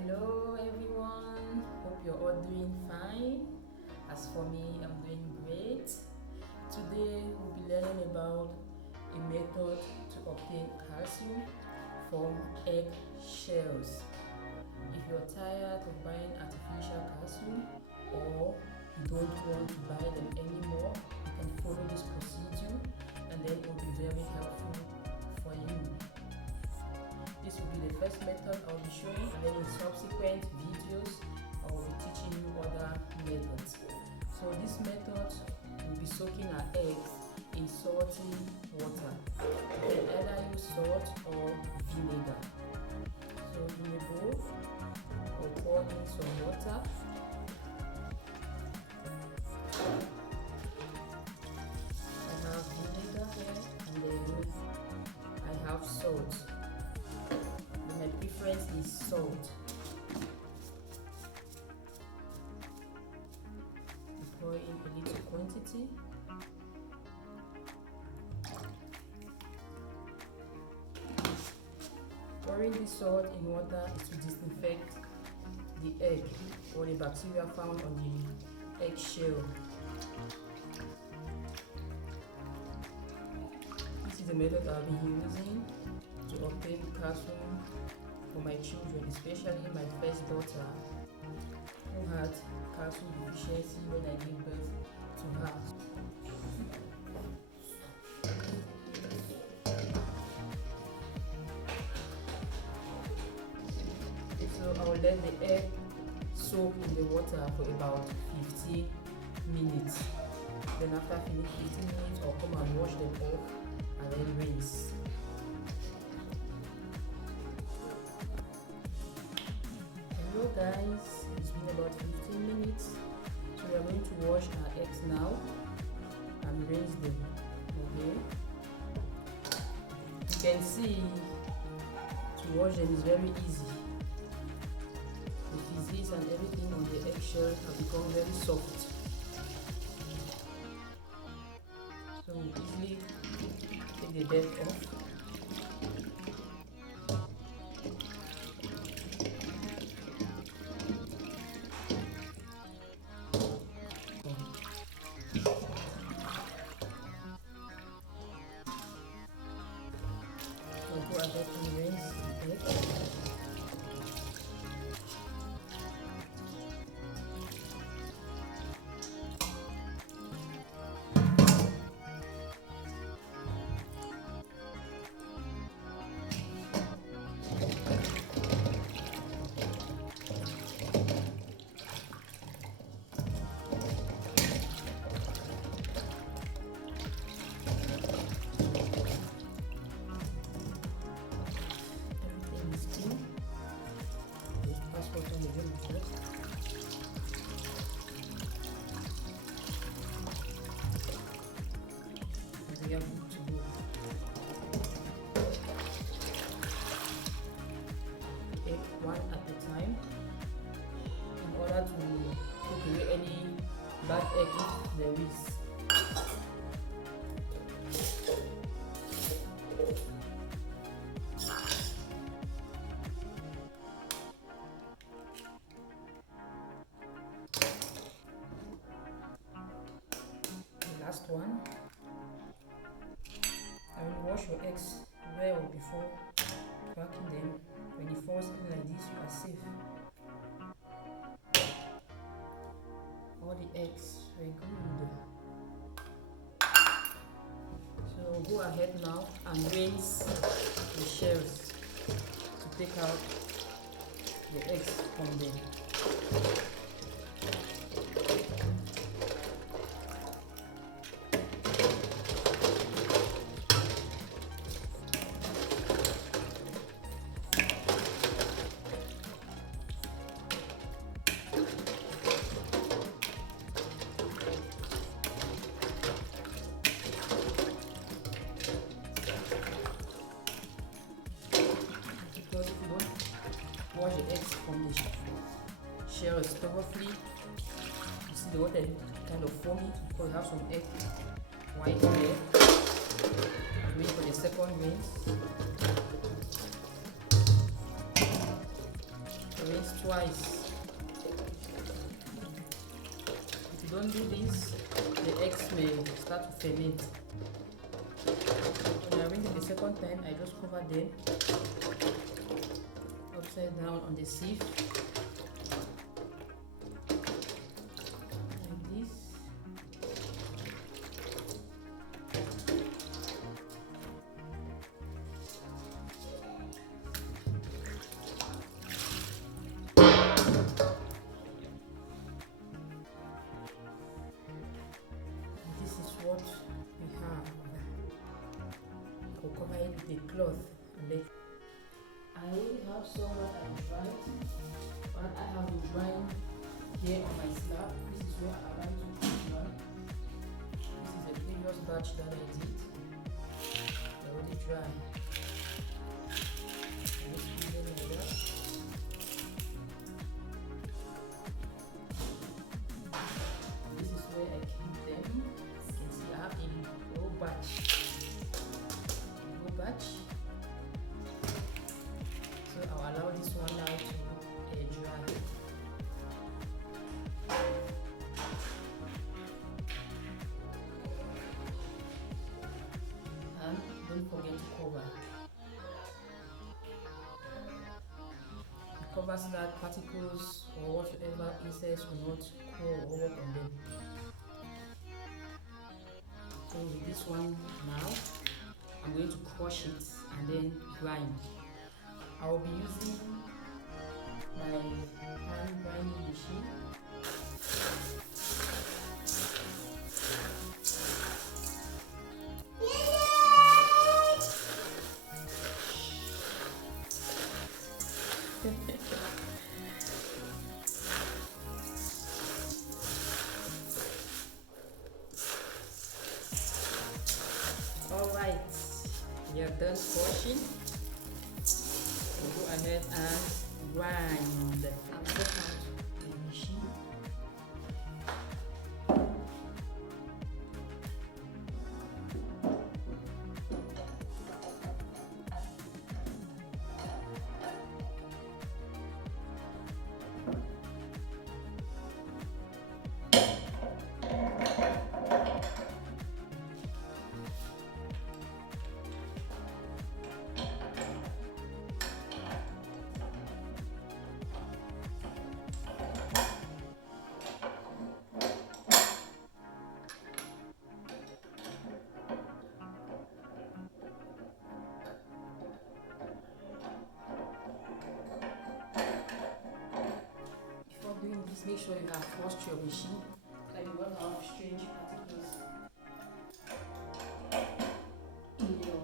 Hello everyone, hope you're all doing fine. As for me, I'm doing great. Today we'll be learning about a method to obtain calcium from egg shells. If you're tired of buying artificial calcium or you don't want to buy them anymore, you can follow this procedure and then it will be very helpful for you. This will be the first method I'll be showing, and then in subsequent videos I will be teaching you other methods. So this method will be soaking our eggs in salty water. You can either use salt or vinegar. So in a bowl, I'll pour in some water. I have vinegar here, and then I have salt. My preference is salt. Pour in a little quantity. Pouring the salt in water is to disinfect the egg or the bacteria found on the egg shell. This is the method I'll be using to obtain calcium for my children, especially my first daughter who had calcium deficiency when I gave birth to her. So I will let the egg soak in the water for about 15 minutes. Then after 15 minutes, I'll come and wash them off and then rinse. Hello guys, it's been about 15 minutes. So we are going to wash our eggs now and rinse them. Okay. You can see to wash them is very easy. The disease and everything on the eggshell have become very soft. So we easily take the dirt off. Go ahead and rinse the egg. We are good to go. Egg one at a time in order to take away any bad egg if there is. The last one. And wash your eggs well before cracking them. When it falls in like this, you are safe. All the eggs were good. So go ahead now and rinse the shells to take out the eggs from them. Wash the eggs from the shell thoroughly. You see the water kind of foamy because we have some egg white there. I'm waiting for the second rinse. So rinse twice. If you don't do this, the eggs may start to ferment. When I rinse it the second time, I just cover them upside down on the sieve. Like this. This is what we have. We'll cover it with a cloth and let. I already have some that I dried, but I have been drying here on my slab. This is where I like to dry. This is the previous batch that I did. They're already dry. Just put them like that. This is where I keep them. You can see I have a whole batch. So I'll allow this one now to dry. And don't forget to cover. It covers so that particles or whatever insects will not crawl or walk on them. So with this one now, I'm going to crush it and then grind. I will be using my hand grinding machine. Alright, we are done crushing. We'll go ahead and grind and set out the machine. Please make sure you have washed your machine, that you won't have strange particles in your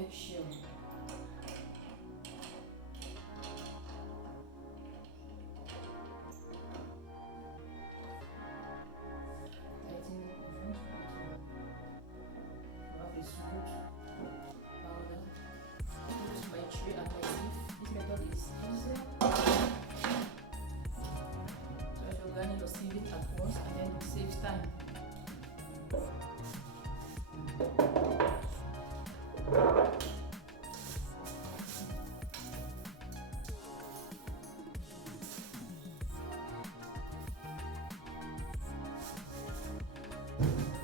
eggshell. Tighten it in front. You have a smooth powder. Use my tray and my sieve. This method is easier. Organic or sieve it at once, and then it saves time.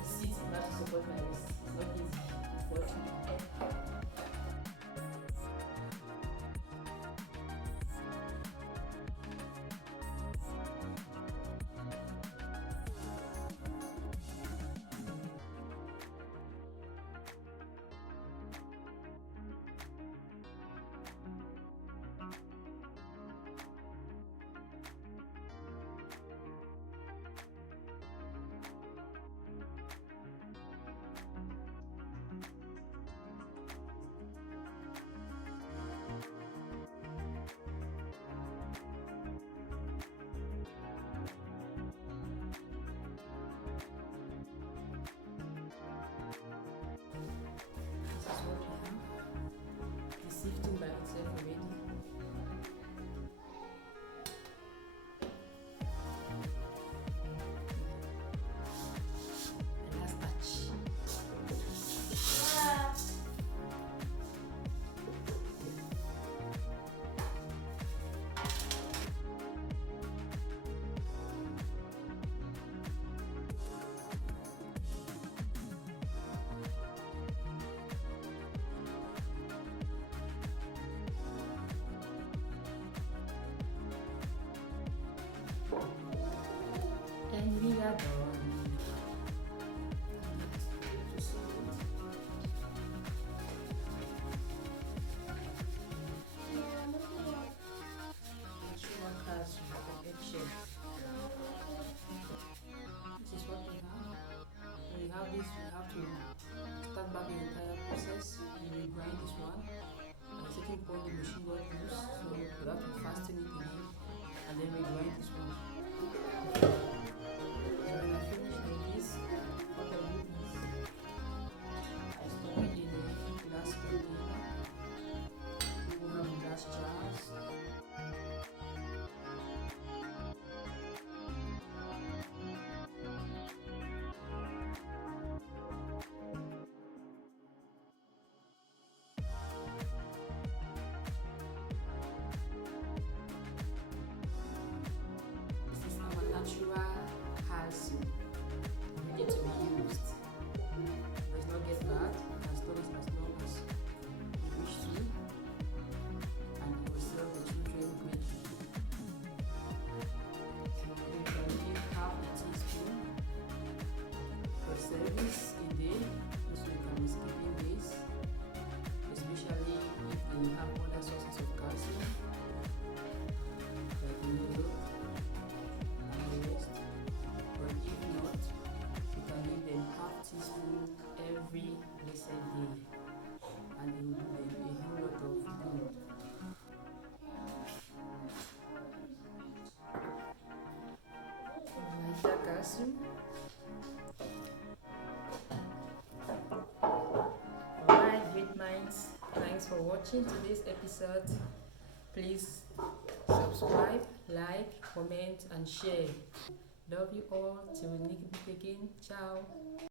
Sit back to support my wrist. It's not easy, but bless you. Alright, great minds. Thanks for watching today's episode. Please subscribe, like, comment, and share. Love you all. Till we meet again. Ciao.